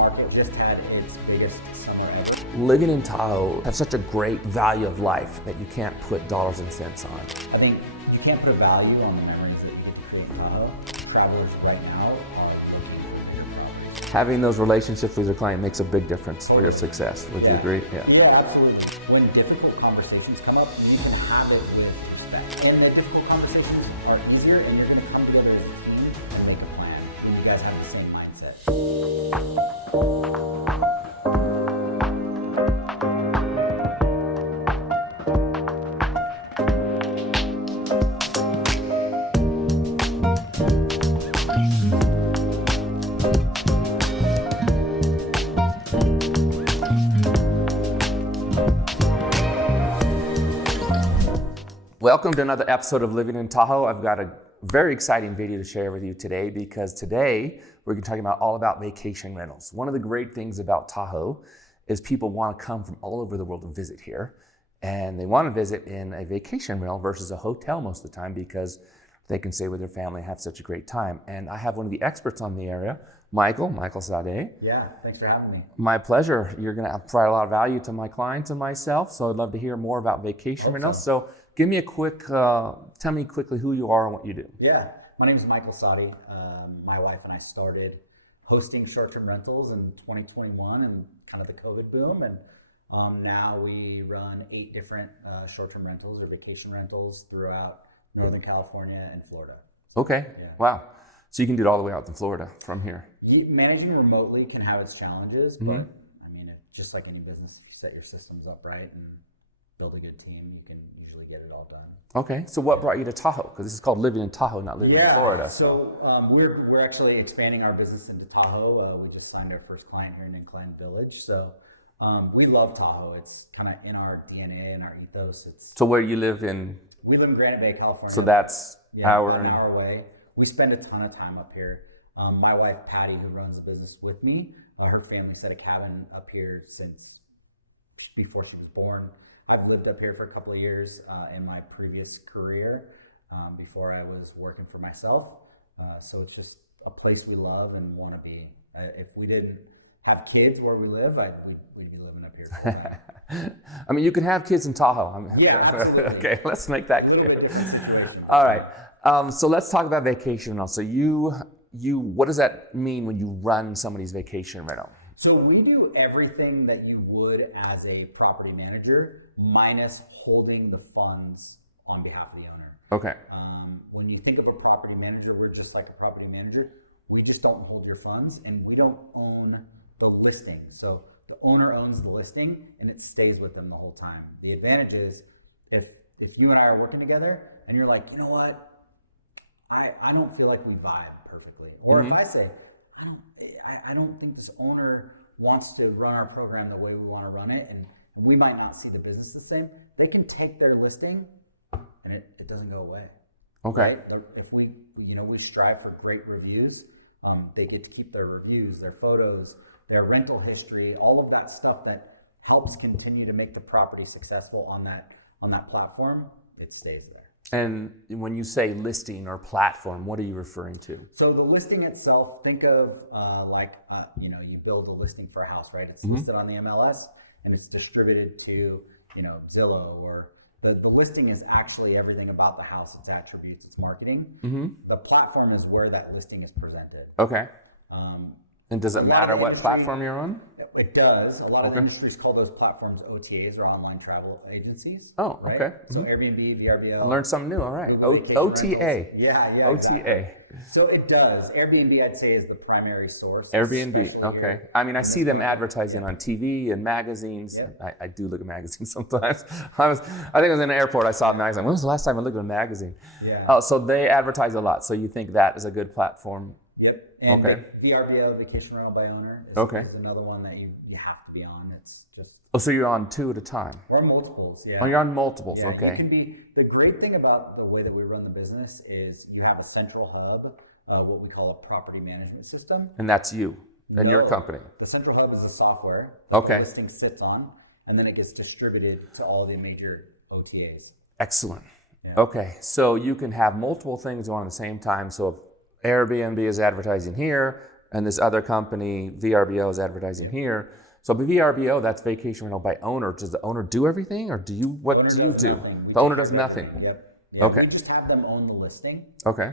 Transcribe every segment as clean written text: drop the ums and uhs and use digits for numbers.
market just had its biggest summer ever. Living in Tahoe has such a great value of life that you can't put dollars and cents on. I think you can't put a value on the memories that you get to create in Tahoe. Travelers right now are looking for your properties. Having those relationships with your client makes a big difference for your success. Would you agree? Yeah, absolutely. When difficult conversations come up, you can have it with respect. And the difficult conversations are easier, and you're going to come together as a team and make a plan. And you guys have the same mindset. Welcome to another episode of Living in Tahoe. I've got a very exciting video to share with you today because today we're going to be talking all about vacation rentals. One of the great things about Tahoe is people want to come from all over the world to visit here, and they want to visit in a vacation rental versus a hotel most of the time because they can stay with their family and have such a great time. And I have one of the experts on the area, Michael Saade. Yeah, thanks for having me. My pleasure. You're going to provide a lot of value to my clients and myself, so I'd love to hear more about vacation rentals. So give me a quick, tell me quickly who you are and what you do. Yeah, my name is Michael Saade. My wife and I started hosting short-term rentals in 2021 and kind of the COVID boom. And now we run 8 different short-term rentals or vacation rentals throughout Northern California and Florida. Okay, yeah. Wow. So you can do it all the way out to Florida from here. Managing remotely can have its challenges, but I mean, just like any business, if you set your systems up right and build a good team, you can usually get it all done. Okay, so what brought you to Tahoe? Because this is called living in Tahoe, not living in Florida. So we're actually expanding our business into Tahoe. We just signed our first client here in Incline Village. So we love Tahoe. It's kind of in our DNA and our ethos. So where you live in? We live in Granite Bay, California. So that's an hour away. We spend a ton of time up here. My wife, Patty, who runs the business with me, her family set a cabin up here since before she was born. I've lived up here for a couple of years in my previous career before I was working for myself. So it's just a place we love and want to be. If we didn't have kids where we live, we'd be living up here. I mean, you can have kids in Tahoe. Yeah, absolutely. Okay, let's make that clear. A little bit different situation. All right. So let's talk about vacation rental. So you, what does that mean when you run somebody's vacation rental? So we do everything that you would as a property manager, minus holding the funds on behalf of the owner. Okay. When you think of a property manager, we're just like a property manager. We just don't hold your funds, and we don't own the listing. So the owner owns the listing, and it stays with them the whole time. The advantage is if you and I are working together, and you're like, you know what, I don't feel like we vibe perfectly, or if I say, I don't think this owner wants to run our program the way we want to run it, and we might not see the business the same, they can take their listing and it doesn't go away. Okay. Right? If we strive for great reviews, they get to keep their reviews, their photos, their rental history, all of that stuff that helps continue to make the property successful on that platform, it stays there. And when you say listing or platform, what are you referring to? So the listing itself, think of you build a listing for a house, right? It's listed on the MLS and it's distributed to, Zillow, or the listing is actually everything about the house, its attributes, its marketing. The platform is where that listing is presented. Okay. And does it matter what platform you're on? It does. A lot of the industries call those platforms OTAs, or online travel agencies. Oh, right? okay. So Airbnb, VRBO. I learned something new. All right. OTA. Rentals. Yeah. OTA. Exactly. So it does. Airbnb, I'd say, is the primary source. Airbnb. Okay. I mean, I see them advertising on TV and magazines. Yeah. I do look at magazines sometimes. I think I was in an airport. I saw a magazine. When was the last time I looked at a magazine? Yeah. So they advertise a lot. So you think that is a good platform? Yep. And VRBO, Vacation Rental by Owner, is another one that you have to be on. It's just... Oh, so you're on 2 at a time? We're on multiples, yeah. Oh, you're on multiples, yeah, okay. You can be... The great thing about the way that we run the business is you have a central hub, what we call a property management system. And that's you and your company? The central hub is the software that the listing sits on, and then it gets distributed to all the major OTAs. Excellent. Yeah. Okay, so you can have multiple things on at the same time. So if Airbnb is advertising here, and this other company, VRBO, is advertising here. So VRBO, that's vacation rental by owner. Does the owner do everything, or do you? What do you do? The owner does nothing. Yep. Yeah, Okay. We just have them own the listing. Okay.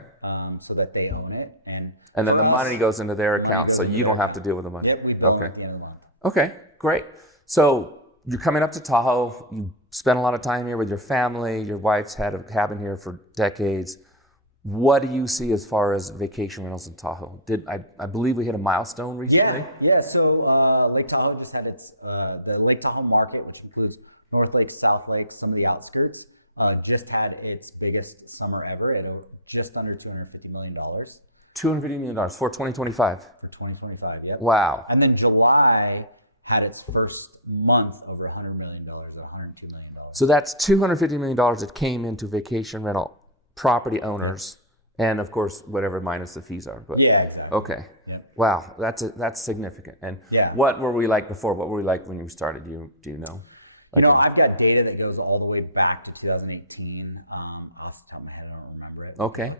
So that they own it, and then the money goes into their account, so you don't have to deal with the money. Yep, we bill them at the end of the month. Okay, great. So you're coming up to Tahoe. You spent a lot of time here with your family. Your wife's had a cabin here for decades. What do you see as far as vacation rentals in Tahoe? I believe we hit a milestone recently? Yeah. So Lake Tahoe just had its the Lake Tahoe market, which includes North Lake, South Lake, some of the outskirts. Just had its biggest summer ever at just under $250 million. $250 million for 2025. For 2025, yep. Wow. And then July had its first month over $100 million, or $102 million. So that's $250 million that came into vacation rental property owners, and of course, whatever minus the fees are. But yeah, exactly. Okay. Yep. Wow, that's significant. And what were we like before? What were we like when you started? Do you know? I've got data that goes all the way back to 2018. Off the top of my head, I don't remember it. Okay.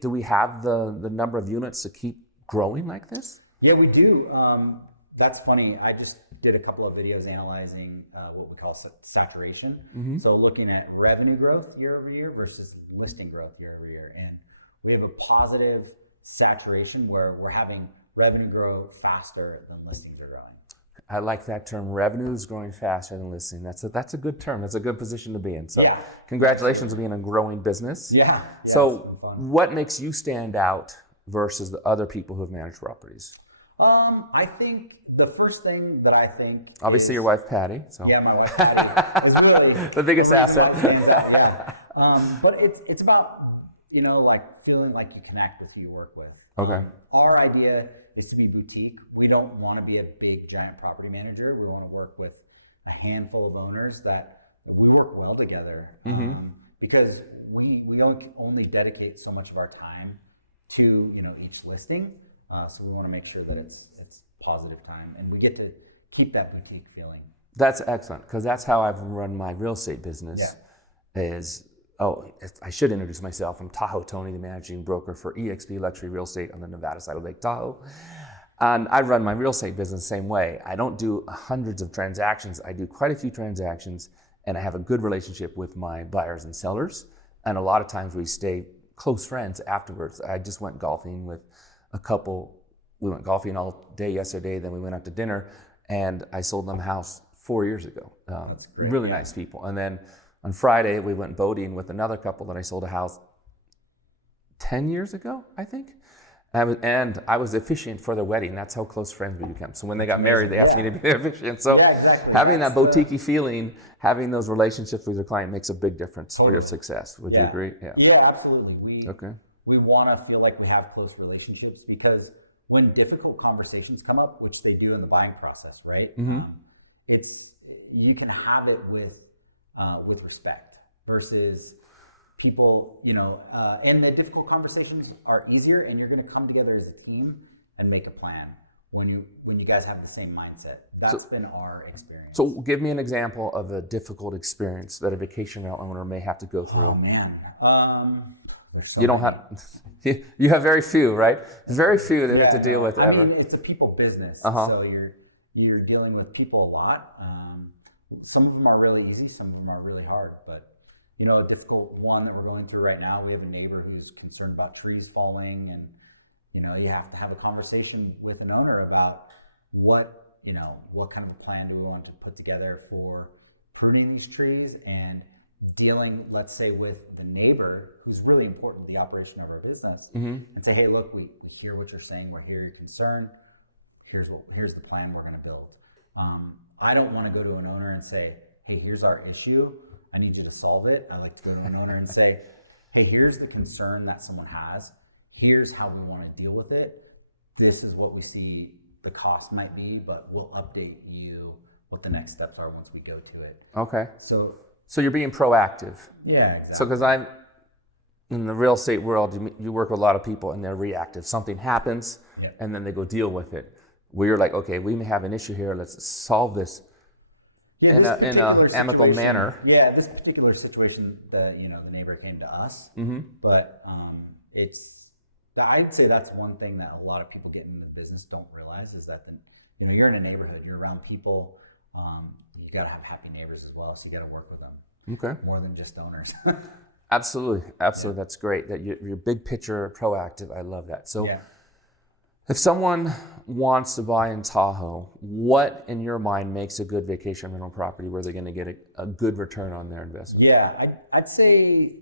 Do we have the number of units to keep growing like this? Yeah, we do. That's funny. I just did a couple of videos analyzing what we call saturation. Mm-hmm. So looking at revenue growth year over year versus listing growth year over year. And we have a positive saturation where we're having revenue grow faster than listings are growing. I like that term. Revenue is growing faster than listing. That's a good term. That's a good position to be in. So congratulations on being a growing business. Yeah. So what makes you stand out versus the other people who have managed properties? I think the first thing that I think obviously your wife Patty. So yeah, my wife Patty is really the biggest asset. But it's about like feeling like you connect with who you work with. Okay. Our idea is to be boutique. We don't want to be a big giant property manager. We want to work with a handful of owners that we work well together. Because we don't only dedicate so much of our time to each listing. So we want to make sure that it's positive time, and we get to keep that boutique feeling. That's excellent, because that's how I've run my real estate business. I should introduce myself. I'm Tahoe Tony, the managing broker for eXp Luxury Real Estate on the Nevada side of Lake Tahoe. And I run my real estate business the same way. I don't do hundreds of transactions. I do quite a few transactions, and I have a good relationship with my buyers and sellers. And a lot of times we stay close friends afterwards. I just went golfing with a couple. We went golfing all day yesterday, then we went out to dinner, and I sold them a house 4 years ago. That's great. Really nice people. And then on Friday, we went boating with another couple that I sold a house 10 years ago, I think. And I was the officiant for their wedding. That's how close friends we became. So when they got married, they asked me to be their officiant. So having that boutique-y feeling, having those relationships with your client makes a big difference for your success. Would you agree? Yeah, absolutely. We want to feel like we have close relationships, because when difficult conversations come up, which they do in the buying process, right? Mm-hmm. You can have it with respect versus people, and the difficult conversations are easier, and you're going to come together as a team and make a plan when you guys have the same mindset. That's been our experience. So give me an example of a difficult experience that a vacation rental owner may have to go through. Oh man. You have very few, right? Very few that you have to deal with ever. I mean, it's a people business, so you're dealing with people a lot. Some of them are really easy, some of them are really hard. But a difficult one that we're going through right now, we have a neighbor who's concerned about trees falling, and you have to have a conversation with an owner about what kind of a plan do we want to put together for pruning these trees and dealing, let's say, with the neighbor who's really important to the operation of our business, and say, hey, look, we hear what you're saying, we're here, your concern, here's the plan we're going to build. I don't want to go to an owner and say, hey, here's our issue, I need you to solve it. I like to go to an owner and say, hey, here's the concern that someone has, here's how we want to deal with it, this is what we see the cost might be, but we'll update you what the next steps are once we go to it. Okay. So you're being proactive. Yeah, exactly. So because I'm in the real estate world, you work with a lot of people and they're reactive. Something happens and then they go deal with it. Where you're like, okay, we may have an issue here. Let's solve this in a amicable manner. Yeah, this particular situation, the neighbor came to us, but I'd say that's one thing that a lot of people getting into the business don't realize is that you're in a neighborhood, you're around people, you got to have happy neighbors as well. So you got to work with them. Okay. More than just owners. Absolutely. Yeah. That's great. That you're big picture, proactive. I love that. So Yeah. if someone wants to buy in Tahoe, what in your mind makes a good vacation rental property where they're going to get a good return on their investment? Yeah, I'd say,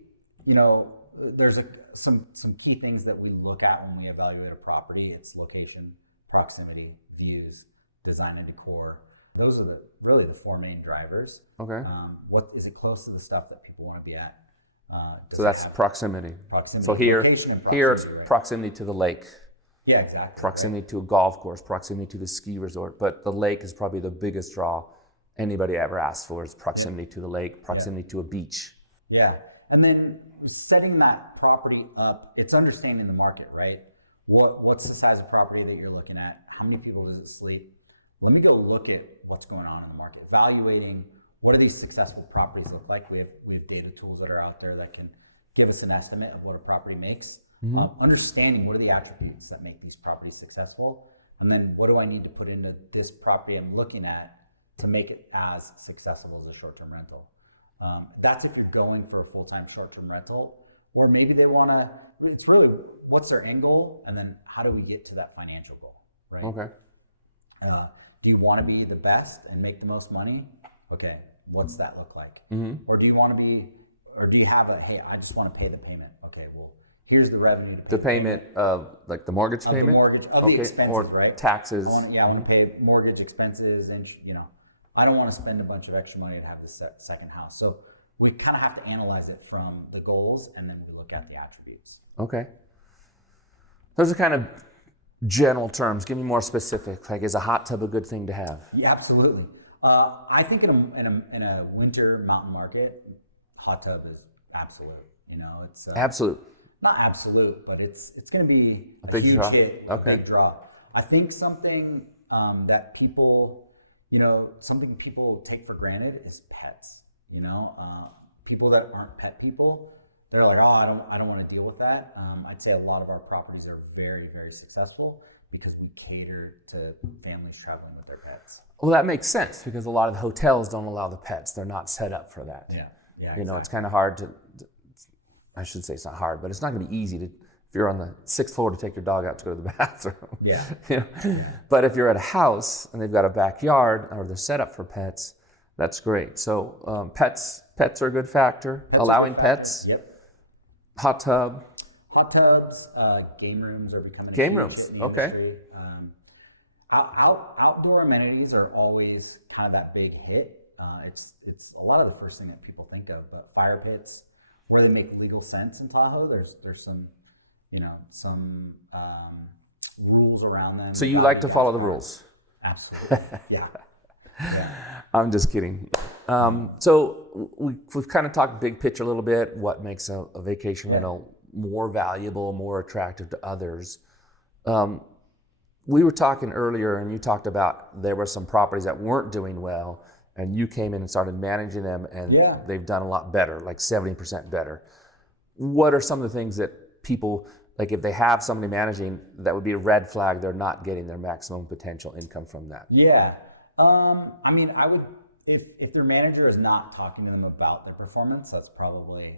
there's some key things that we look at when we evaluate a property. It's location, proximity, views, design and decor. Those are really the four main drivers. Okay. What is it close to the stuff that people want to be at? So that's proximity. Proximity. So here it's right? proximity to the lake. Yeah, exactly. Proximity to a golf course, proximity to the ski resort. But the lake is probably the biggest draw anybody ever asks for, is proximity to the lake, proximity to a beach. Yeah. And then setting that property up, it's understanding the market, right? What's the size of property that you're looking at? How many people does it sleep? Let me go look at what's going on in the market. Evaluating what do these successful properties look like. We have data tools that are out there that can give us an estimate of what a property makes. Understanding what are the attributes that make these properties successful, and then what do I need to put into this property I'm looking at to make it as successful as a short-term rental. That's if you're going for a full-time short-term rental, or maybe they want to, it's really what's their end goal, and then how do we get to that financial goal, right? Okay. Do you want to be the best and make the most money? Okay, what's that look like? Or do you want to be, or do you have hey, I just want to pay the payment. Okay, well, here's the revenue. The payment of like the mortgage payment? The mortgage, of the expenses, or right? Taxes. I want to pay mortgage expenses, and I don't want to spend a bunch of extra money to have this second house. So we kind of have to analyze it from the goals, and then we look at the attributes. Okay. Those are kind of general terms. Give me more specific. Like, is a hot tub a good thing to have? Yeah, absolutely. I think in a winter mountain market, hot tub is absolute. It's Absolute. Not absolute, but it's going to be a big huge draw. hit, Okay. a big draw. I think something that people, something people take for granted is pets. People that aren't pet people, they're like, oh, I don't want to deal with that. I'd say a lot of our properties are very, very successful because we cater to families traveling with their pets. Well, that makes sense because a lot of the hotels don't allow the pets. They're not set up for that. Yeah. Exactly. It's kind of hard to, I should say it's not hard, but it's not going to be easy if you're on the 6th floor to take your dog out to go to the bathroom. Yeah. But if you're at a house and they've got a backyard or they're set up for pets, that's great. So pets are a good factor. Allowing pets. Yep. Hot tubs, game rooms are becoming a game huge rooms. hit in the Okay. industry. Outdoor amenities are always kind of that big hit. It's a lot of the first thing that people think of, but fire pits, where they make legal sense in Tahoe, there's some rules around them. So you like to follow the rules? Absolutely. Yeah. I'm just kidding. So we've kind of talked big picture a little bit, what makes a vacation rental more valuable, more attractive to others. We were talking earlier and you talked about there were some properties that weren't doing well and you came in and started managing them and they've done a lot better, like 70% better. What are some of the things that people, like if they have somebody managing, that would be a red flag, they're not getting their maximum potential income from that? Yeah. I would, if their manager is not talking to them about their performance, that's probably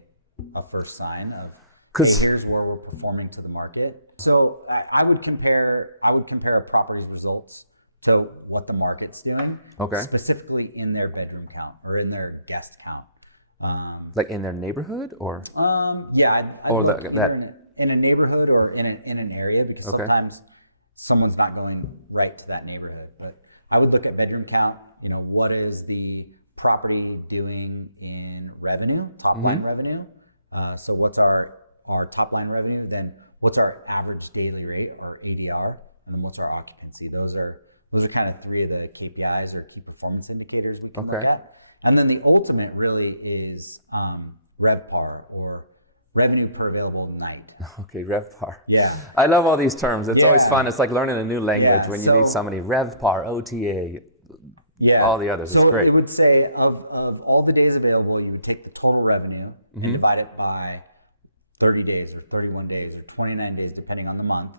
a first sign of, hey, here's where we're performing to the market. So I would compare a property's results to what the market's doing. Okay. Specifically in their bedroom count or in their guest count. Like in their neighborhood or? In a neighborhood or in an area, because sometimes someone's not going right to that neighborhood. But I would look at bedroom count. What is the property doing in revenue, top line revenue? So what's our top line revenue? Then what's our average daily rate, or ADR? And then what's our occupancy? Those are kind of three of the KPIs or key performance indicators we can look at. And then the ultimate really is RevPAR, or revenue per available night. Okay, RevPAR. Yeah. I love all these terms. It's always fun. It's like learning a new language when you meet somebody. RevPAR, OTA, all the others. It's great. So it would say of all the days available, you would take the total revenue and divide it by 30 days or 31 days or 29 days, depending on the month.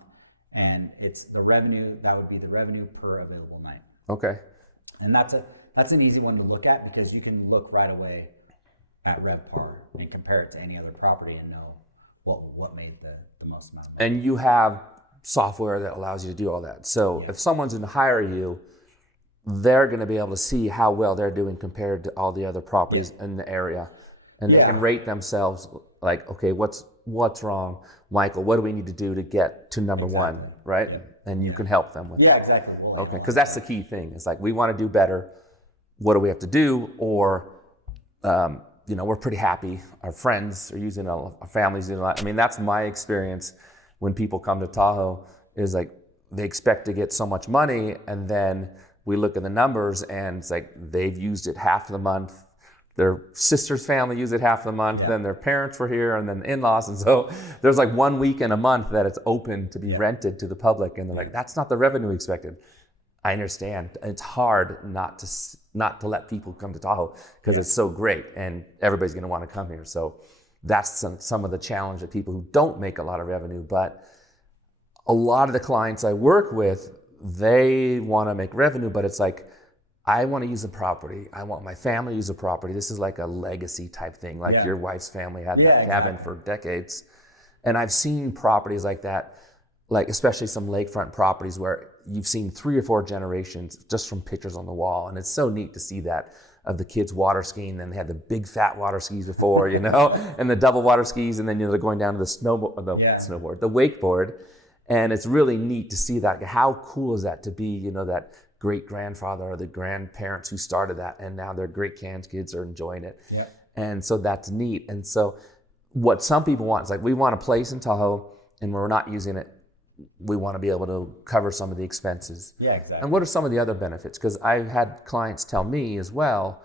And it's the revenue, that would be the revenue per available night. Okay. And that's an easy one to look at because you can look right away at RevPAR and compare it to any other property and know what made the most amount of money. And you have software that allows you to do all that. So if someone's going to hire you, they're going to be able to see how well they're doing compared to all the other properties in the area. And they can rate themselves like, okay, what's wrong? Michael, what do we need to do to get to number one, right? And you can help them with that. Exactly. Okay, because that's the key thing. It's like, we want to do better. What do we have to do? Or, we're pretty happy. Our friends are using it, our family's using it. I mean, that's my experience when people come to Tahoe is like, they expect to get so much money, and then we look at the numbers and it's like, they've used it half the month. Their sister's family used it half the month, then their parents were here, and then the in-laws. And so there's like 1 week in a month that it's open to be rented to the public. And they're like, that's not the revenue expected. I understand. It's hard not to let people come to Tahoe because it's so great and everybody's going to want to come here. So that's some of the challenge of people who don't make a lot of revenue. But a lot of the clients I work with, they want to make revenue, but it's like, I want to use the property. I want my family to use the property. This is like a legacy type thing. Like your wife's family had that cabin for decades. And I've seen properties like that, like especially some lakefront properties where you've seen 3 or 4 generations just from pictures on the wall. And it's so neat to see that of the kids water skiing. And they had the big fat water skis before, and the double water skis. And then, they're going down to the snowboard, the wakeboard. And it's really neat to see that. How cool is that to be, that great-grandfather or the grandparents who started that, and now their great-grandkids are enjoying it. And so that's neat. And so what some people want is like, we want a place in Tahoe and we're not using it. We want to be able to cover some of the expenses. And what are some of the other benefits? Because I've had clients tell me as well,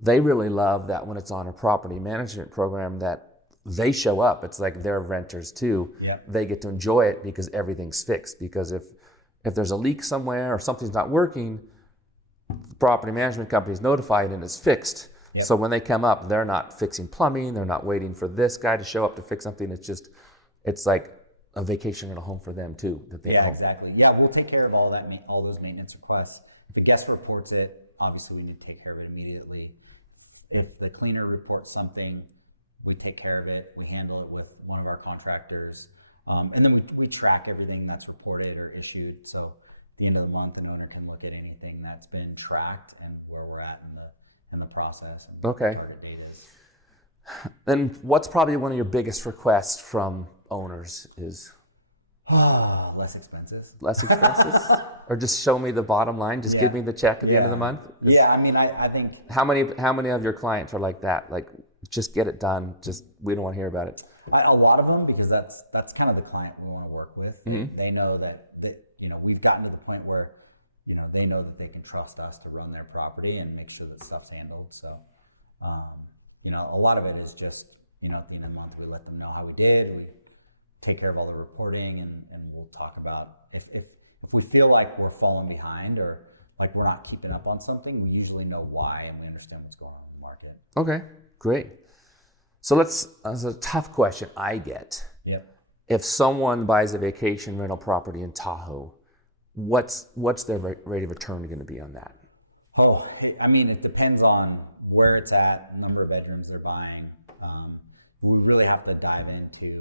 they really love that when it's on a property management program that they show up. It's like they're renters too. They get to enjoy it because everything's fixed. Because if there's a leak somewhere or something's not working, the property management company is notified and it's fixed. So when they come up, they're not fixing plumbing. They're not waiting for this guy to show up to fix something. It's like a vacation and a home for them too. That they own. Exactly. We'll take care of all those maintenance requests. If a guest reports it, obviously we need to take care of it immediately. If the cleaner reports something, we take care of it. We handle it with one of our contractors. And then we track everything that's reported or issued. So at the end of the month, an owner can look at anything that's been tracked and where we're at in the process. And what the target date is. And what's probably one of your biggest requests from owners is? Less expenses. Less expenses? Or just show me the bottom line. Just give me the check at the end of the month. I think. How many of your clients are like that? Like, just get it done. We don't want to hear about it. A lot of them, because that's kind of the client we want to work with. They know that we've gotten to the point where they know that they can trust us to run their property and make sure that stuff's handled. So a lot of it is just at the end of the month we let them know how we did. We take care of all the reporting, and we'll talk about if we feel like we're falling behind or like we're not keeping up on something. We usually know why and we understand what's going on in the market. Okay, great. So that's a tough question I get. If someone buys a vacation rental property in Tahoe, what's their rate of return going to be on that? It depends on where it's at, number of bedrooms they're buying. We really have to dive into,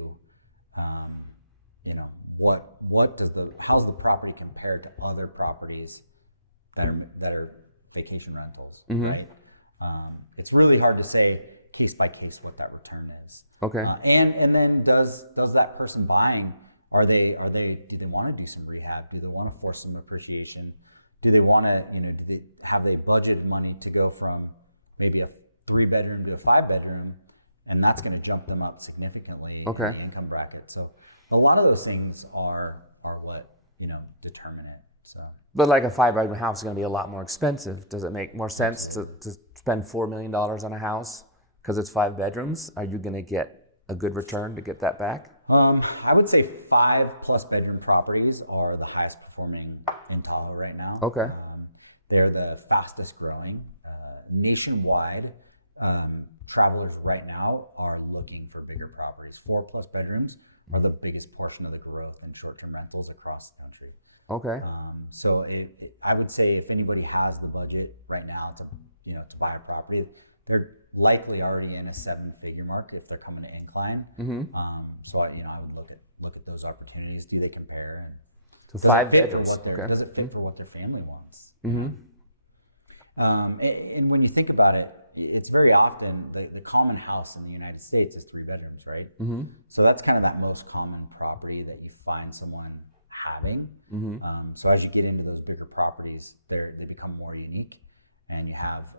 how's the property compared to other properties that are vacation rentals, right? It's really hard to say case by case what that return is. And then does that person buying, do they want to do some rehab? Do they want to force some appreciation? Do they want to, have they budgeted money to go from maybe a 3-bedroom to a 5-bedroom, and that's going to jump them up significantly in the income bracket. So a lot of those things are what determine it. So, but like a 5-bedroom house is going to be a lot more expensive. Does it make more sense to spend $4 million on a house because it's 5 bedrooms? Are you going to get a good return to get that back? I would say 5+ bedroom properties are the highest performing in Tahoe right now. They're the fastest growing nationwide. travelers right now are looking for bigger properties. 4+ bedrooms are the biggest portion of the growth in short-term rentals across the country. Okay. So I would say if anybody has the budget right now to buy a property, they're likely already in a 7-figure mark if they're coming to Incline. So I would look at those opportunities. Do they compare? And So 5 bedrooms. Does it fit for what their family wants? And when you think about it, it's very often the common house in the United States is 3 bedrooms, right? So that's kind of that most common property that you find someone having. So as you get into those bigger properties, they become more unique, and you have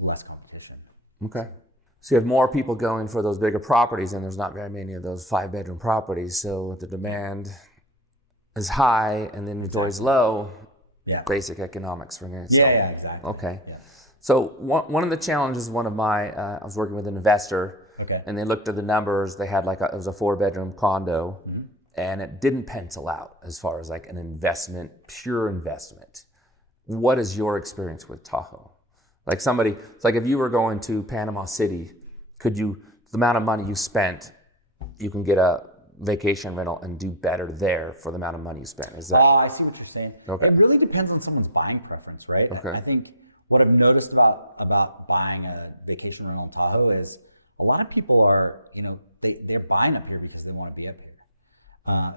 less competition. Okay. So you have more people going for those bigger properties, and there's not very many of those 5-bedroom properties. So the demand is high and the inventory is low. Yeah. Basic economics for me. So. Yeah, exactly. Okay. Yeah. So one of the challenges, I was working with an investor, and they looked at the numbers. They had it was a 4-bedroom condo, and it didn't pencil out as far as like an investment, pure investment. What is your experience with Tahoe? Like it's like if you were going to Panama City, the amount of money you spent, you can get a vacation rental and do better there for the amount of money you spent. Is that? I see what you're saying. Okay. It really depends on someone's buying preference, right? Okay. I think what I've noticed about buying a vacation rental in Tahoe is a lot of people are, they're buying up here because they want to be up here.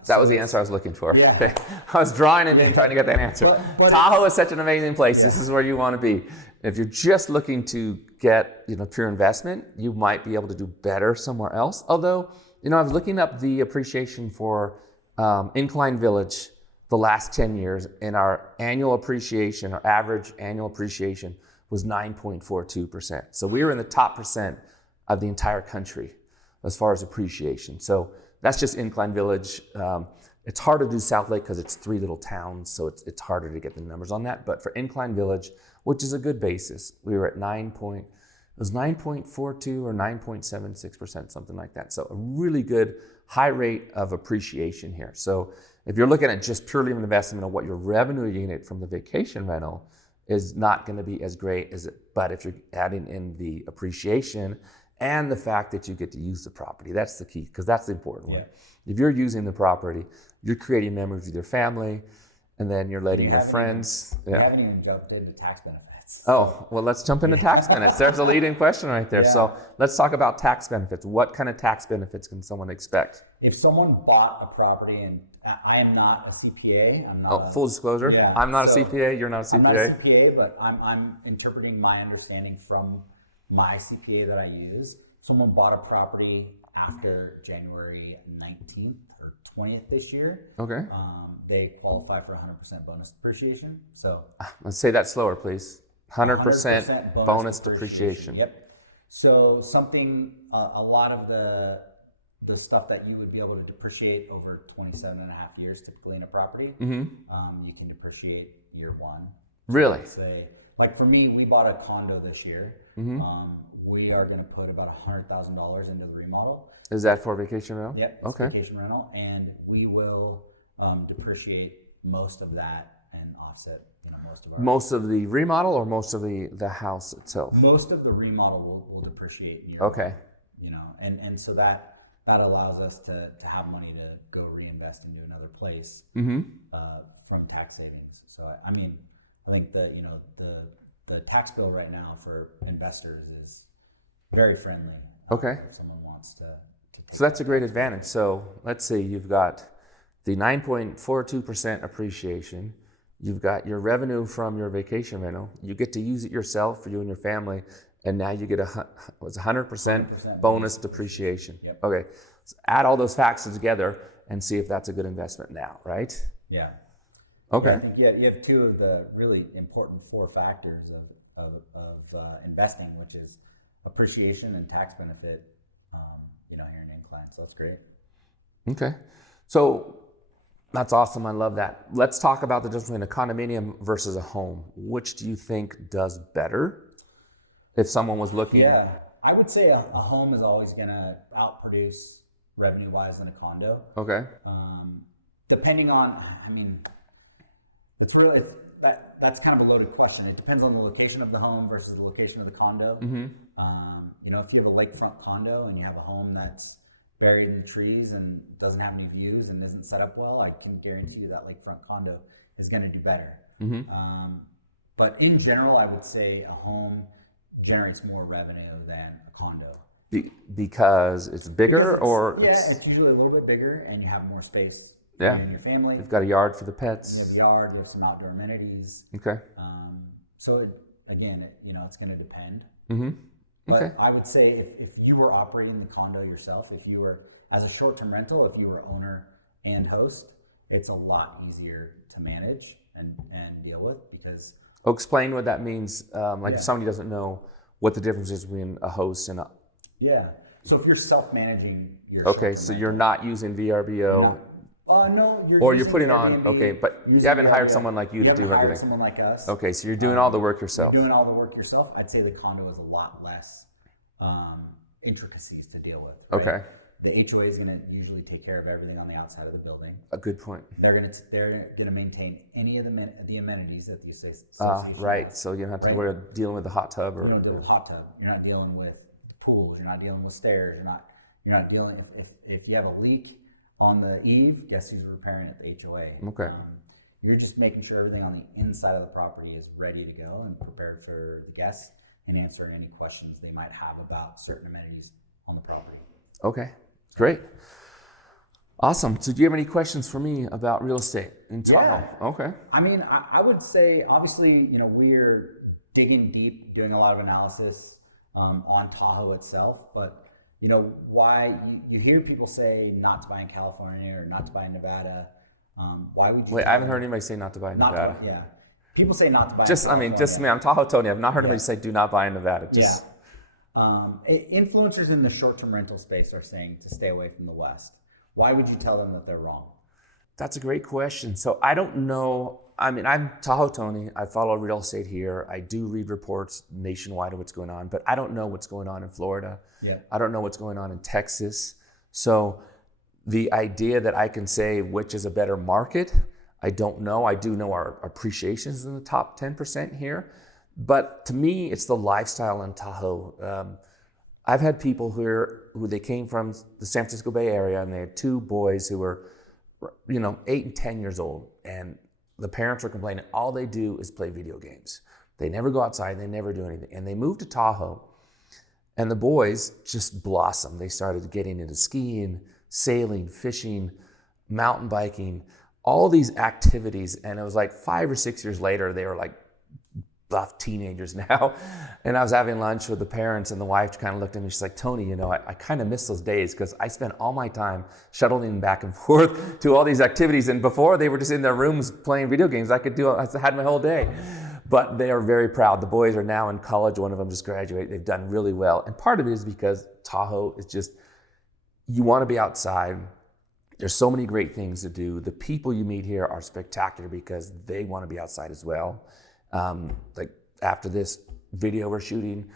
That was the answer I was looking for. Yeah. I was drawing him in trying to get that answer. But Tahoe is such an amazing place. Yeah. This is where you want to be. If you're just looking to get pure investment, you might be able to do better somewhere else. Although, I was looking up the appreciation for Incline Village the last 10 years, and our average annual appreciation was 9.42%. So we were in the top percent of the entire country as far as appreciation. So that's just Incline Village. It's hard to do South Lake because it's 3 little towns, so it's harder to get the numbers on that. But for Incline Village, which is a good basis, we were at 9.42 or 9.76%, something like that. So a really good high rate of appreciation here. So if you're looking at just purely an investment of what your revenue you get from the vacation rental is not going to be as great as it, but if you're adding in the appreciation and the fact that you get to use the property, that's the key, because that's the important one. If you're using the property, you're creating memories with your family, and then you're letting your friends. We haven't even jumped into tax benefits. Oh, well, let's jump into tax benefits. There's a lead-in question right there. Yeah. So let's talk about tax benefits. What kind of tax benefits can someone expect? If someone bought a property, and I am not a CPA, I'm not. Full disclosure. Yeah. I'm not a CPA. You're not a CPA. I'm not a CPA, but I'm interpreting my understanding from my CPA that I use. Someone bought a property after January 19th or 20th this year. Okay. They qualify for 100% bonus depreciation. So let's say that slower, please. 100% bonus depreciation. Yep. So something, a lot of the stuff that you would be able to depreciate over 27 and a half years, typically in a property, you can depreciate year 1. Really? Say, like for me, we bought a condo this year. We are going to put about $100,000 into the remodel. Is that for vacation rental? Yep. Okay. Vacation rental, and we will depreciate most of that and offset, most of the remodel or most of the house itself. Most of the remodel will depreciate in year. Okay. And so that allows us to have money to go reinvest into another place from tax savings. So I think the tax bill right now for investors is very friendly. Okay. If someone wants to so that's a great advantage. So let's say you've got the 9.42% appreciation. You've got your revenue from your vacation rental. You get to use it yourself for you and your family, and now you get 100% bonus depreciation. Yep. Okay. So add all those factors together and see if that's a good investment now, right? Yeah. Okay. Yeah, I think you have 2 of the really important 4 factors of investing, which is appreciation and tax benefit, here in Incline. So that's great. Okay. So that's awesome. I love that. Let's talk about the difference between a condominium versus a home. Which do you think does better if someone was looking? Yeah, I would say a home is always going to outproduce revenue-wise than a condo. Okay. Depending on, that's kind of a loaded question. It depends on the location of the home versus the location of the condo. You know, if you have a lakefront condo and you have a home that's buried in the trees and doesn't have any views and isn't set up well, I can guarantee you that lakefront condo is going to do better. But in general, I would say a home generates more revenue than a condo. Because it's bigger, it's usually a little bit bigger, and you have more space. Yeah, in your family. You've got a yard for the pets. You have a yard. You have some outdoor amenities. Okay. So again, you know, it's going to depend. Okay. But I would say if you were operating the condo yourself, if you were as a short-term rental, if you were owner and host, it's a lot easier to manage and deal with because. Explain what that means. If somebody doesn't know what the difference is between a host and a. Yeah. So if you're self-managing your. Okay, so you're not using VRBO. No, you're putting on, but you haven't hired someone like you to do everything. Hired someone like us. Okay, so you're doing all the work yourself. You're doing all the work yourself. I'd say the condo is a lot less intricacies to deal with. Right? Okay. The HOA is going to usually take care of everything on the outside of the building. A good point. They're going to maintain any of the amenities that the association right. has. So you don't have to worry about dealing with the hot tub. You don't deal with the hot tub. You're not dealing with pools. You're not dealing with stairs. You're not dealing if you have a leak on the eve, guess who's repairing it? The HOA. Okay. You're just making sure everything on the inside of the property is ready to go and prepared for the guests and answering any questions they might have about certain amenities on the property. Okay, great. Awesome. So do you have any questions for me about real estate in Tahoe? Yeah. Okay. I mean, I would say, obviously, you know, we're digging deep, doing a lot of analysis on Tahoe itself, but you know, why you hear people say not to buy in California or not to buy in Nevada. Why would you? Wait, I haven't heard anybody say not to buy in Nevada. Yeah. People say not to buy I'm Tahoe Tony. I've not heard anybody say do not buy in Nevada. Influencers in the short-term rental space are saying to stay away from the West. Why would you tell them that they're wrong? That's a great question. So I don't know. I mean, I'm Tahoe Tony. I follow real estate here. I do read reports nationwide of what's going on, but I don't know what's going on in Florida. Yeah. I don't know what's going on in Texas. So the idea that I can say which is a better market, I don't know. I do know our appreciation is in the top 10% here. But to me, it's the lifestyle in Tahoe. I've had people who they came from the San Francisco Bay Area, and they had two boys who were, 8 and 10 years old. And the parents were complaining, all they do is play video games. They never go outside, they never do anything. And they moved to Tahoe, and the boys just blossomed. They started getting into skiing, sailing, fishing, mountain biking, all these activities. And it was like 5 or 6 years later, they were like buff teenagers now. And I was having lunch with the parents, and the wife kind of looked at me. She's like, Tony, I kind of miss those days because I spent all my time shuttling back and forth to all these activities. And before, they were just in their rooms playing video games. I had my whole day. But they are very proud. The boys are now in college. One of them just graduated. They've done really well. And part of it is because Tahoe is just, you want to be outside. There's so many great things to do. The people you meet here are spectacular because they want to be outside as well. Like after this video we're shooting,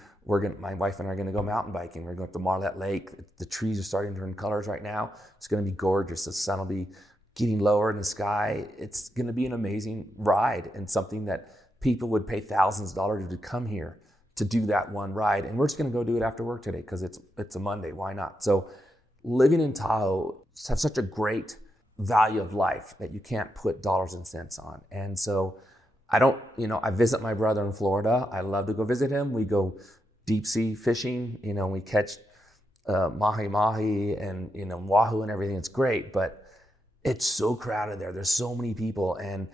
my wife and I are gonna go mountain biking. We're going to Marlette Lake. The trees are starting to turn colors right now. It's gonna be gorgeous. The sun will be getting lower in the sky. It's gonna be an amazing ride and something that people would pay thousands of dollars to come here to do that one ride. And we're just gonna go do it after work today because it's a Monday. Why not? So living in Tahoe has such a great value of life that you can't put dollars and cents on. And so I visit my brother in Florida. I love to go visit him. We go deep sea fishing, we catch mahi-mahi and, wahoo and everything. It's great, but it's so crowded there. There's so many people. And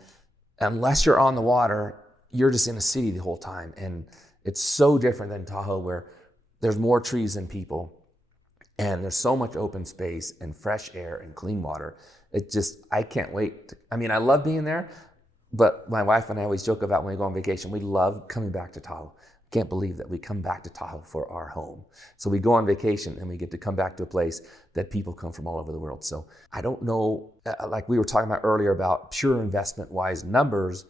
unless you're on the water, you're just in a city the whole time. And it's so different than Tahoe where there's more trees than people. And there's so much open space and fresh air and clean water. I can't wait. I love being there. But my wife and I always joke about when we go on vacation, we love coming back to Tahoe. Can't believe that we come back to Tahoe for our home. So we go on vacation and we get to come back to a place that people come from all over the world. So I don't know, like we were talking about earlier about pure investment-wise numbers,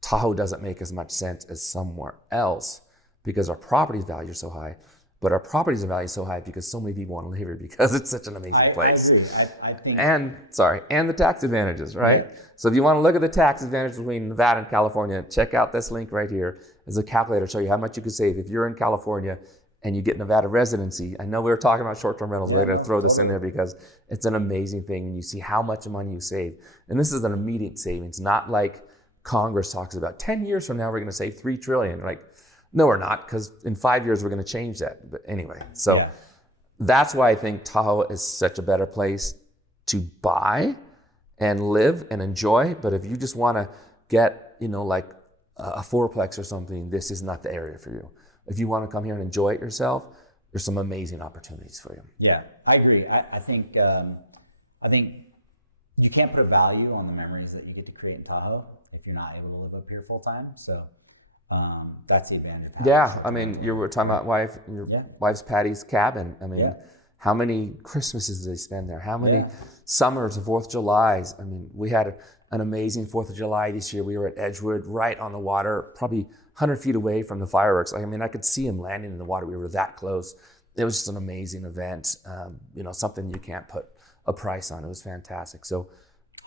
Tahoe doesn't make as much sense as somewhere else because our property value is so high. but our properties are valued so high because so many people want to live here because it's such an amazing place. I agree. I think. And the tax advantages, right? Yeah. So if you want to look at the tax advantages between Nevada and California, check out this link right here. There's a calculator to show you how much you could save if you're in California and you get Nevada residency. I know we were talking about short-term rentals. We're going to throw this in there because it's an amazing thing, and you see how much money you save. And this is an immediate savings, not like Congress talks about 10 years from now we're going to save $3 trillion. Like, no, we're not, because in 5 years we're going to change that. But anyway, so that's why I think Tahoe is such a better place to buy and live and enjoy. But if you just want to get, like a fourplex or something, this is not the area for you. If you want to come here and enjoy it yourself, there's some amazing opportunities for you. Yeah, I agree. I think you can't put a value on the memories that you get to create in Tahoe if you're not able to live up here full time. So that's the advantage of Yeah, I mean, you were talking about your wife's Patty's cabin. I mean, how many Christmases did they spend there? How many summers and 4th of Julys? I mean, we had an amazing 4th of July this year. We were at Edgewood, right on the water, probably 100 feet away from the fireworks. I mean, I could see them landing in the water. We were that close. It was just an amazing event. Something you can't put a price on. It was fantastic. So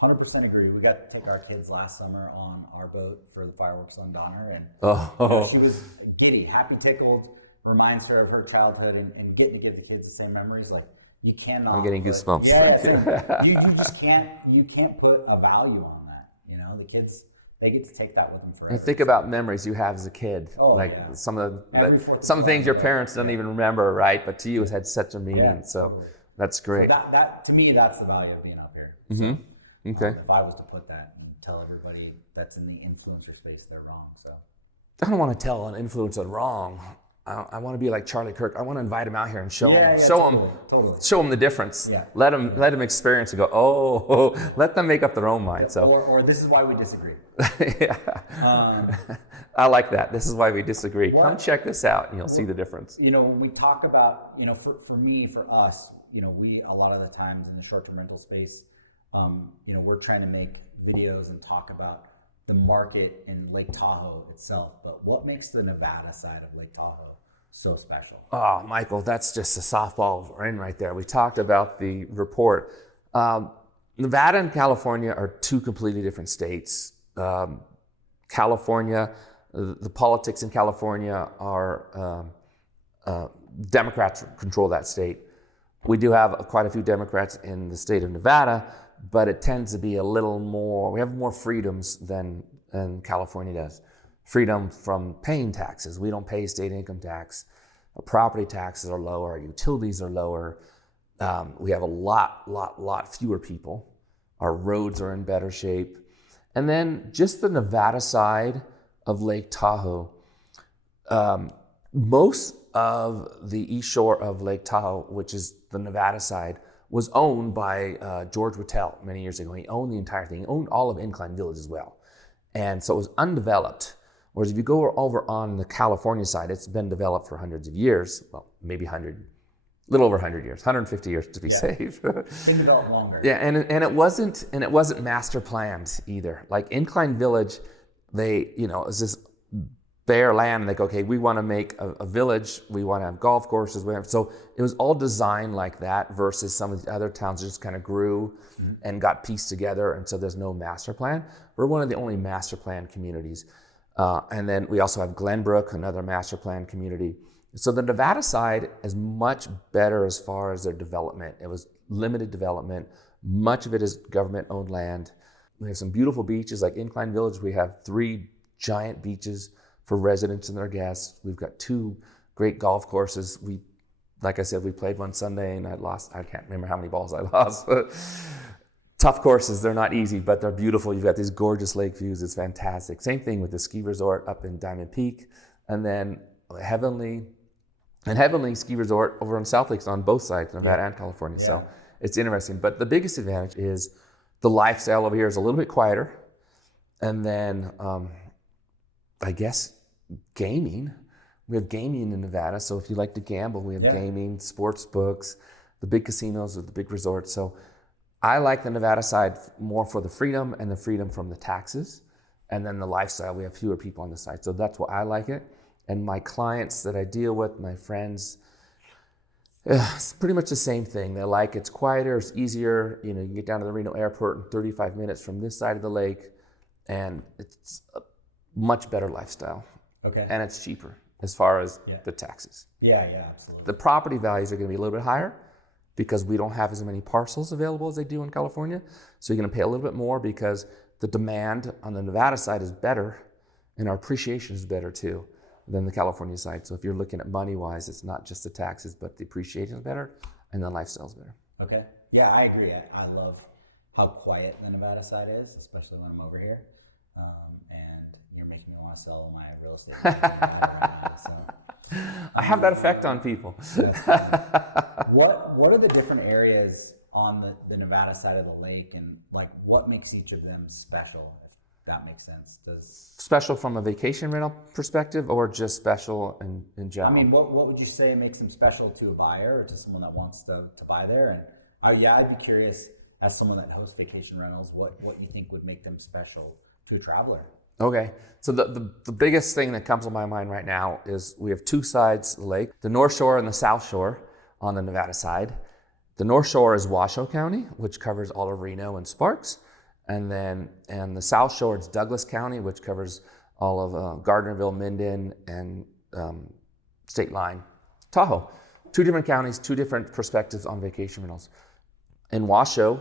100% agree. We got to take our kids last summer on our boat for the fireworks on Donner, and she was giddy, happy, tickled, reminds her of her childhood, and getting to give the kids the same memories. Like, you cannot. I'm getting goosebumps. You just can't put a value on that. The kids, they get to take that with them forever. And think about memories you have as a kid. Some things your parents don't even remember, right? But to you, it had such a meaning. Yeah, so totally. That's great. So that to me, that's the value of being up here. Mm-hmm. So, okay. If I was to put that and tell everybody that's in the influencer space, they're wrong. So I don't want to tell an influencer wrong. I want to be like Charlie Kirk. I want to invite him out here and show him the difference. Yeah. Let him experience and go, let them make up their own mind. So or this is why we disagree. I like that. This is why we disagree. Come check this out and you'll see the difference. When we talk about, for us, we a lot of the times in the short-term rental space, we're trying to make videos and talk about the market in Lake Tahoe itself, but what makes the Nevada side of Lake Tahoe so special? Oh, Michael, that's just a softball we're in right there. We talked about the report. Nevada and California are two completely different states. California, the politics in California are Democrats control that state. We do have quite a few Democrats in the state of Nevada, but it tends to be a little more, we have more freedoms than California does. Freedom from paying taxes. We don't pay state income tax. Our property taxes are lower. Our utilities are lower. We have a lot fewer people. Our roads are in better shape. And then just the Nevada side of Lake Tahoe, most of the east shore of Lake Tahoe, which is the Nevada side, was owned by George Whittel many years ago. He owned the entire thing. He owned all of Incline Village as well. And so it was undeveloped. Whereas if you go over on the California side, it's been developed for hundreds of years. Well, maybe 100, little over 100 years, 150 years to be safe. It's been developed longer. Yeah, and it wasn't master planned either. Like Incline Village, it was this bare land, and they go, okay, we want to make a village, we want to have golf courses, so it was all designed like that versus some of the other towns just kind of grew and got pieced together, and so there's no master plan. We're one of the only master plan communities. And then we also have Glenbrook, another master plan community. So the Nevada side is much better as far as their development. It was limited development. Much of it is government-owned land. We have some beautiful beaches, like Incline Village. We have 3 giant beaches for residents and their guests. We've got 2 great golf courses. Like I said, we played one Sunday and I can't remember how many balls I lost. Tough courses, they're not easy, but they're beautiful. You've got these gorgeous lake views, it's fantastic. Same thing with the ski resort up in Diamond Peak, and then Heavenly Ski Resort over on South Lakes on both sides, Nevada and California. So it's interesting. But the biggest advantage is the lifestyle over here is a little bit quieter. And then I guess gaming. We have gaming in Nevada. So if you like to gamble, we have gaming, sports books, the big casinos with the big resorts. So I like the Nevada side more for the freedom and the freedom from the taxes. And then the lifestyle, we have fewer people on the side. So that's why I like it. And my clients that I deal with, my friends, It's pretty much the same thing. They like it's quieter, it's easier. You know, you can get down to the Reno airport in 35 minutes from this side of the lake, and it's a much better lifestyle. Okay. And it's cheaper as far as the taxes. Yeah, absolutely. The property values are going to be a little bit higher because we don't have as many parcels available as they do in California. So you're going to pay a little bit more because the demand on the Nevada side is better and our appreciation is better too than the California side. So if you're looking at money-wise, it's not just the taxes, but the appreciation is better and the lifestyle is better. Okay. Yeah, I agree. I love how quiet the Nevada side is, especially when I'm over here. And you're making me want to sell my real estate. I have that effect on people. What are the different areas on the Nevada side of the lake, and like what makes each of them special, if that makes sense? Special from a vacation rental perspective, or just special in general? I mean, what would you say makes them special to a buyer or to someone that wants to buy there? And I'd be curious, as someone that hosts vacation rentals, what you think would make them special to a traveler. Okay, so the biggest thing that comes to my mind right now is we have two sides of the lake, the North Shore and the South Shore on the Nevada side. The North Shore is Washoe County, which covers all of Reno and Sparks. And the South Shore, it's Douglas County, which covers all of Gardnerville, Minden, and State Line, Tahoe. Two different counties, two different perspectives on vacation rentals. In Washoe,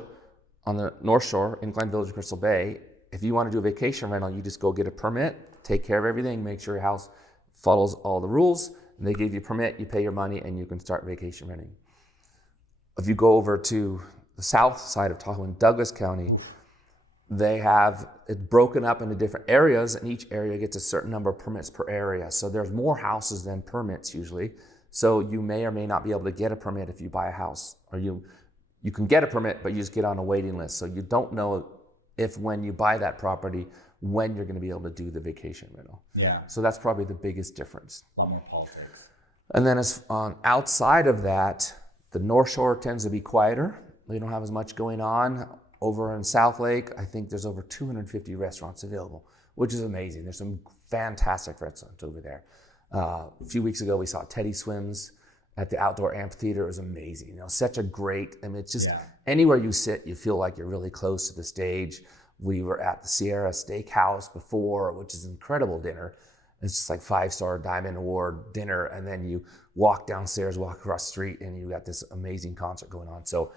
on the North Shore, Incline Village, Crystal Bay, if you want to do a vacation rental, you just go get a permit, take care of everything, make sure your house follows all the rules, and they give you a permit, you pay your money, and you can start vacation renting. If you go over to the south side of Tahoe in Douglas County, they have it broken up into different areas, and each area gets a certain number of permits per area. So there's more houses than permits usually. So you may or may not be able to get a permit if you buy a house, or you can get a permit, but you just get on a waiting list. So you don't know if when you buy that property, when you're going to be able to do the vacation rental. Yeah. So that's probably the biggest difference. A lot more politics. And then as outside of that, the North Shore tends to be quieter. We don't have as much going on. Over in South Lake, I think there's over 250 restaurants available, which is amazing. There's some fantastic restaurants over there. A few weeks ago, we saw Teddy Swims at the outdoor amphitheater. It was amazing. You know, such a great, I mean, it's just anywhere you sit, you feel like you're really close to the stage. We were at the Sierra Steakhouse before, which is an incredible dinner. It's just like 5-star Diamond Award dinner. And then you walk downstairs, walk across the street, and you got this amazing concert going on. So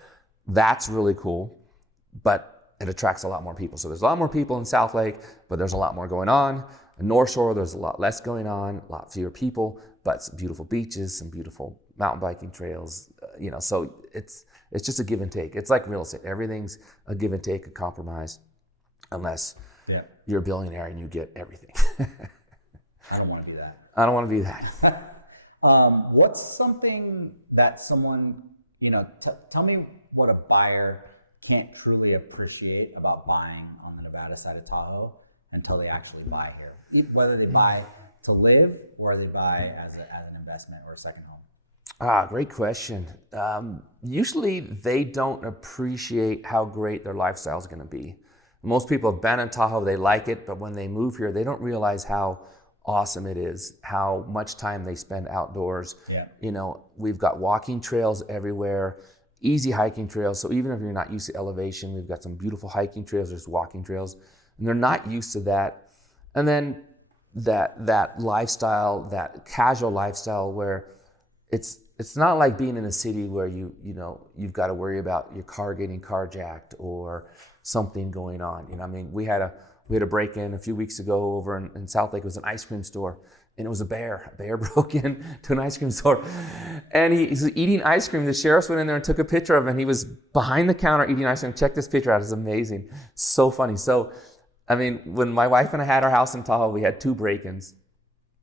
that's really cool, but it attracts a lot more people. So there's a lot more people in South Lake, but there's a lot more going on. In North Shore, there's a lot less going on, a lot fewer people, but some beautiful beaches, some beautiful mountain biking trails, so it's just a give and take. It's like real estate. Everything's a give and take, a compromise, unless you're a billionaire and you get everything. I don't want to be that. I don't want to be that. What's something that someone, tell me what a buyer can't truly appreciate about buying on the Nevada side of Tahoe until they actually buy here, whether they buy to live or they buy as an investment or a second home. Great question. Usually they don't appreciate how great their lifestyle is going to be. Most people have been in Tahoe, they like it, but when they move here, they don't realize how awesome it is, how much time they spend outdoors. Yeah. We've got walking trails everywhere, easy hiking trails. So even if you're not used to elevation, we've got some beautiful hiking trails, there's walking trails, and they're not used to that. And then that lifestyle, that casual lifestyle where it's not like being in a city where you've got to worry about your car getting carjacked or something going on. We had a break-in a few weeks ago over in South Lake. It was an ice cream store, and it was a bear. A bear broke in to an ice cream store, and he's eating ice cream. The sheriffs went in there and took a picture of him. He was behind the counter eating ice cream. Check this picture out. It's amazing. So funny. So, when my wife and I had our house in Tahoe, we had 2 break-ins.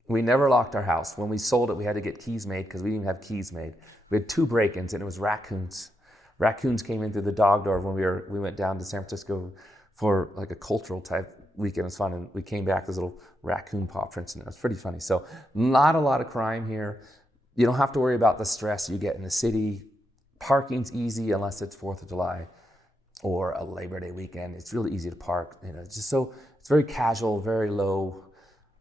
We never locked our house. When we sold it, we had to get keys made because we didn't even have keys made. We had 2 break-ins, and it was raccoons. Raccoons came in through the dog door when we went down to San Francisco for like a cultural type weekend. It was fun, and we came back, there's little raccoon paw prints in there. It was pretty funny. So not a lot of crime here. You don't have to worry about the stress you get in the city. Parking's easy unless it's 4th of July or a Labor Day weekend. It's really easy to park. It's very casual, very low.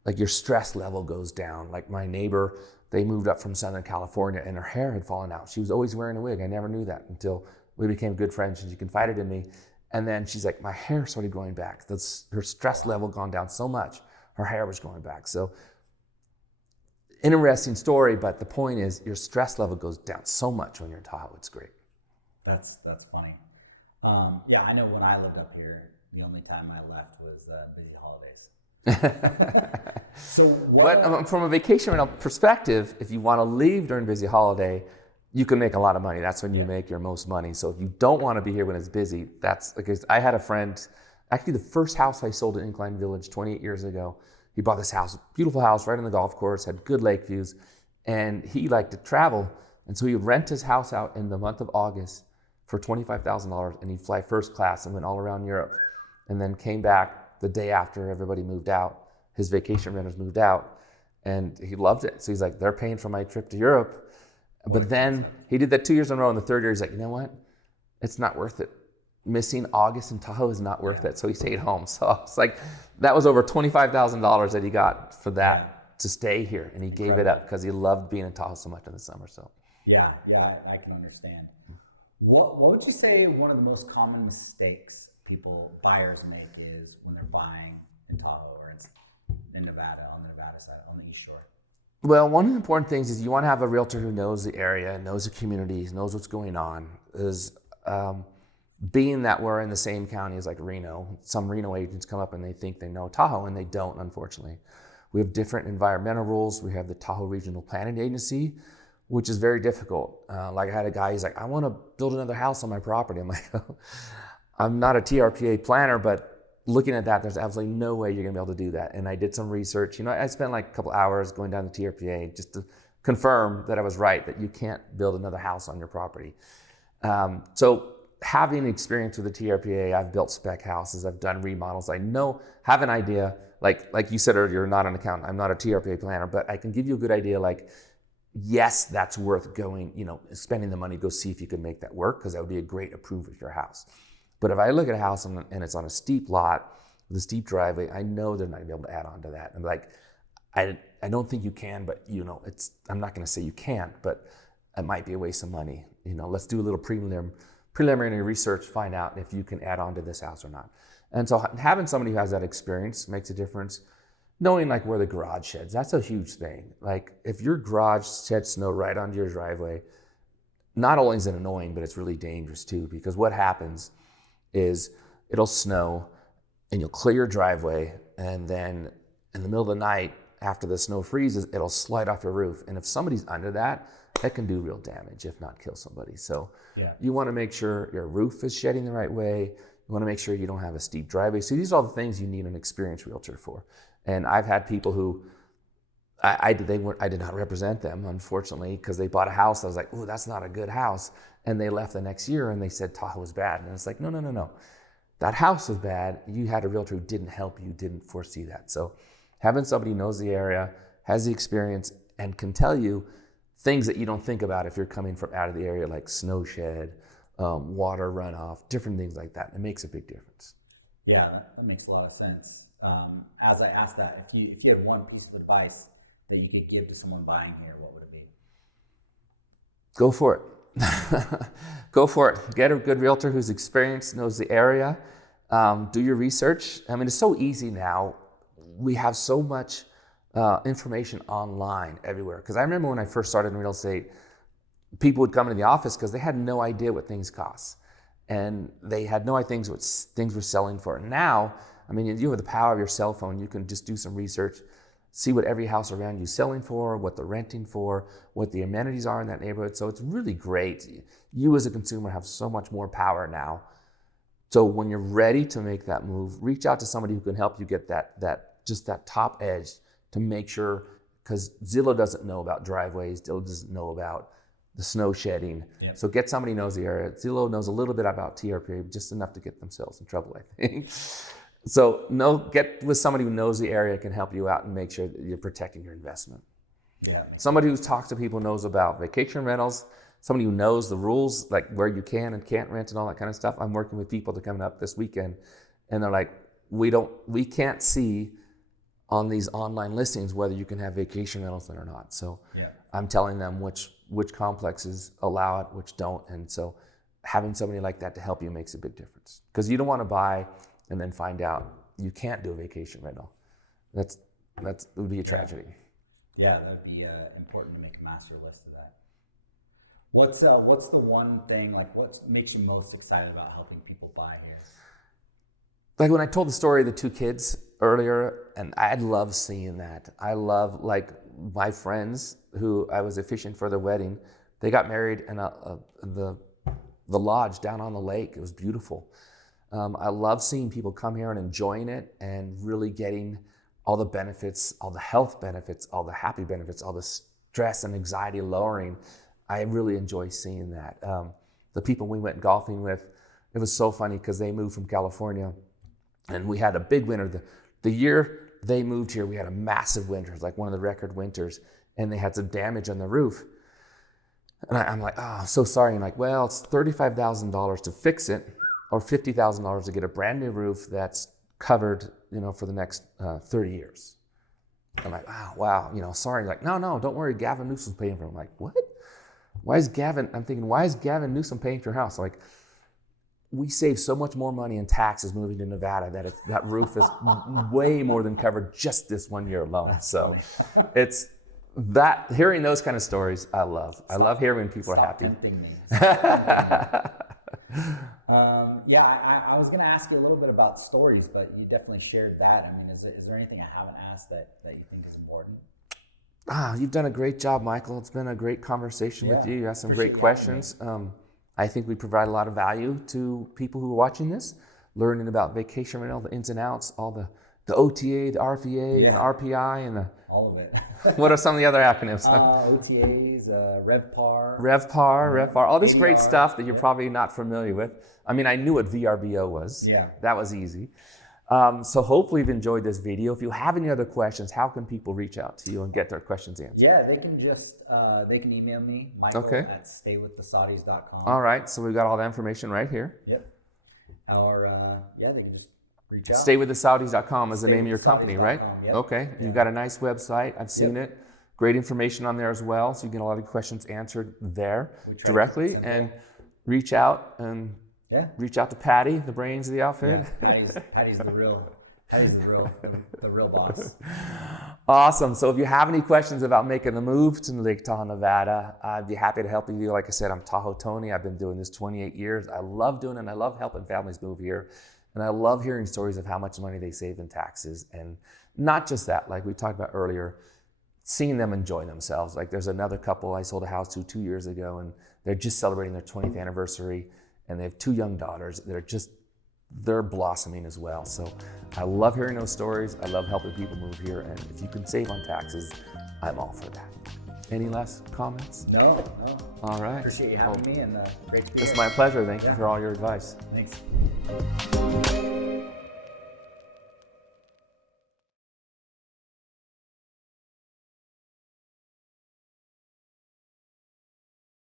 Like your stress level goes down. Like my neighbor, they moved up from Southern California and her hair had fallen out. She was always wearing a wig. I never knew that until we became good friends and she confided in me. And then she's like, my hair started growing back. Her stress level gone down so much, her hair was growing back. So interesting story, but the point is your stress level goes down so much when you're in Tahoe. It's great. That's funny. Yeah, I know when I lived up here, the only time I left was busy holidays. So But from a vacation rental perspective, if you want to leave during busy holiday, you can make a lot of money. That's when you make your most money. So if you don't want to be here when it's busy, that's because I had a friend, actually the first house I sold in Incline Village 28 years ago, he bought this house, beautiful house right on the golf course, had good lake views, and he liked to travel. And so he would rent his house out in the month of August for $25,000, and he'd fly first class and went all around Europe, and then came back the day after everybody moved out. His vacation renters moved out, and he loved it. So he's like, they're paying for my trip to Europe. But then he did that 2 years in a row, and the third year he's like, you know what? It's not worth it. Missing August in Tahoe is not worth it. So he stayed home. So it's like, that was over $25,000 that he got for that to stay here. And he gave it up because he loved being in Tahoe so much in the summer. So yeah, I can understand. What would you say one of the most common mistakes buyers make is when they're buying in Tahoe or in Nevada, on the Nevada side, on the East Shore? Well, one of the important things is you want to have a realtor who knows the area, knows the communities, knows what's going on. Is being that we're in the same county as like Reno, some Reno agents come up and they think they know Tahoe, and they don't, unfortunately. We have different environmental rules. We have the Tahoe Regional Planning Agency, which is very difficult. Like I had a guy, he's like, I want to build another house on my property. I'm like, I'm not a TRPA planner, but looking at that, there's absolutely no way you're gonna be able to do that. And I did some research. I spent like a couple hours going down the TRPA just to confirm that I was right, that you can't build another house on your property. So having experience with the TRPA, I've built spec houses, I've done remodels. I have an idea, like you said earlier, you're not an accountant, I'm not a TRPA planner, but I can give you a good idea, like, yes, that's worth going, spending the money to go see if you can make that work, because that would be a great approval of your house. But if I look at a house and it's on a steep lot with a steep driveway, I know they're not gonna be able to add on to that. I'm like, I don't think you can, but I'm not gonna say you can't, but it might be a waste of money. Let's do a little preliminary research, find out if you can add on to this house or not. And so having somebody who has that experience makes a difference. Knowing like where the garage sheds, that's a huge thing. Like if your garage sheds snow right onto your driveway, not only is it annoying, but it's really dangerous too, because what happens is it'll snow and you'll clear your driveway, and then in the middle of the night after the snow freezes, it'll slide off your roof. And if somebody's under that can do real damage, if not kill somebody. So you want to make sure your roof is shedding the right way. You want to make sure you don't have a steep driveway. So these are all the things you need an experienced realtor for. And I've had people who I did not represent them, unfortunately, because they bought a house. I was like, oh, that's not a good house. And they left the next year and they said Tahoe was bad. And it's like, no. That house was bad. You had a realtor who didn't help you, didn't foresee that. So having somebody who knows the area, has the experience, and can tell you things that you don't think about if you're coming from out of the area, like snow shed, water runoff, different things like that. It makes a big difference. Yeah, that makes a lot of sense. As I asked that, if you had one piece of advice that you could give to someone buying here, what would it be? Go for it. Go for it. Get a good realtor who's experienced, knows the area. Do your research. I mean, it's so easy now. We have so much information online everywhere. Because I remember when I first started in real estate, people would come into the office because they had no idea what things cost. And they had no idea what things were selling for. Now, I mean, you have the power of your cell phone. You can just do some research, see what every house around you is selling for, what they're renting for, what the amenities are in that neighborhood. So it's really great. You as a consumer have so much more power now. So when you're ready to make that move, reach out to somebody who can help you get that top edge to make sure, because Zillow doesn't know about driveways, Zillow doesn't know about the snow shedding. Yep. So get somebody who knows the area. Zillow knows a little bit about TRPA, just enough to get themselves in trouble, I think. So get with somebody who knows the area, can help you out and make sure that you're protecting your investment. Yeah. Somebody who talks to people, knows about vacation rentals, somebody who knows the rules, like where you can and can't rent and all that kind of stuff. I'm working with people that are coming up this weekend, and they're like, we can't see on these online listings whether you can have vacation rentals or not. So Yeah. I'm telling them which complexes allow it, which don't. And so having somebody like that to help you makes a big difference. Because you don't want to buy and then find out you can't do a vacation rental. That would be a tragedy. Yeah, that would be important to make a master list of that. What's the one thing, like what makes you most excited about helping people buy here? Like when I told the story of the two kids earlier, and I love seeing that. I love, like, my friends who I was officiating for their wedding, they got married in the lodge down on the lake. It was beautiful. I love seeing people come here and enjoying it and really getting all the benefits, all the health benefits, all the happy benefits, all the stress and anxiety lowering. I really enjoy seeing that. The people we went golfing with, it was so funny because they moved from California and we had a big winter. The year they moved here, we had a massive winter. It was like one of the record winters, and they had some damage on the roof. And I'm like, oh, I'm so sorry. And like, well, it's $35,000 to fix it, or $50,000 to get a brand new roof that's covered, for the next 30 years. I'm like, oh, wow, sorry. Like, no, don't worry, Gavin Newsom's paying for it. I'm like, what? Why is Gavin Newsom paying for your house? Like, we save so much more money in taxes moving to Nevada that roof is way more than covered just this 1 year alone. That's so funny. It's that, hearing those kind of stories, I love. I love hearing when people are happy. Tempting me. I was going to ask you a little bit about stories, but you definitely shared that. I mean, is there anything I haven't asked that you think is important? You've done a great job, Michael. It's been a great conversation with you. You asked some great questions. I think we provide a lot of value to people who are watching this, learning about vacation rental, the ins and outs, all the OTA, the RVA, and the RPI, and all of it. What are some of the other acronyms? OTAs, RevPAR, RevPAR, all this great ADR. stuff that you're probably not familiar with. I mean, I knew what VRBO was. Yeah. That was easy. So hopefully you've enjoyed this video. If you have any other questions, how can people reach out to you and get their questions answered? Yeah, they can just they can email me, Michael at staywiththesaades.com. All right, so we've got all the information right here. Yep. Or they can just reach out. Staywiththesaades.com is the name of your company, right? Yep. Okay, you've got a nice website. I've seen it. Great information on there as well, so you get a lot of questions answered there directly. And reach out and reach out to Patty, the brains of the outfit. Yeah, Patty's the real boss. Awesome. So if you have any questions about making the move to Lake Tahoe, Nevada, I'd be happy to help you. Like I said, I'm Tahoe Tony. I've been doing this 28 years. I love doing it, and I love helping families move here. And I love hearing stories of how much money they save in taxes. And not just that, like we talked about earlier, seeing them enjoy themselves. Like there's another couple I sold a house to 2 years ago, and they're just celebrating their 20th anniversary. And they have 2 young daughters that are they're blossoming as well. So I love hearing those stories. I love helping people move here. And if you can save on taxes, I'm all for that. Any last comments? No. All right. Appreciate you having me, and great to be here. It's my pleasure. Thank you for all your advice. Thanks.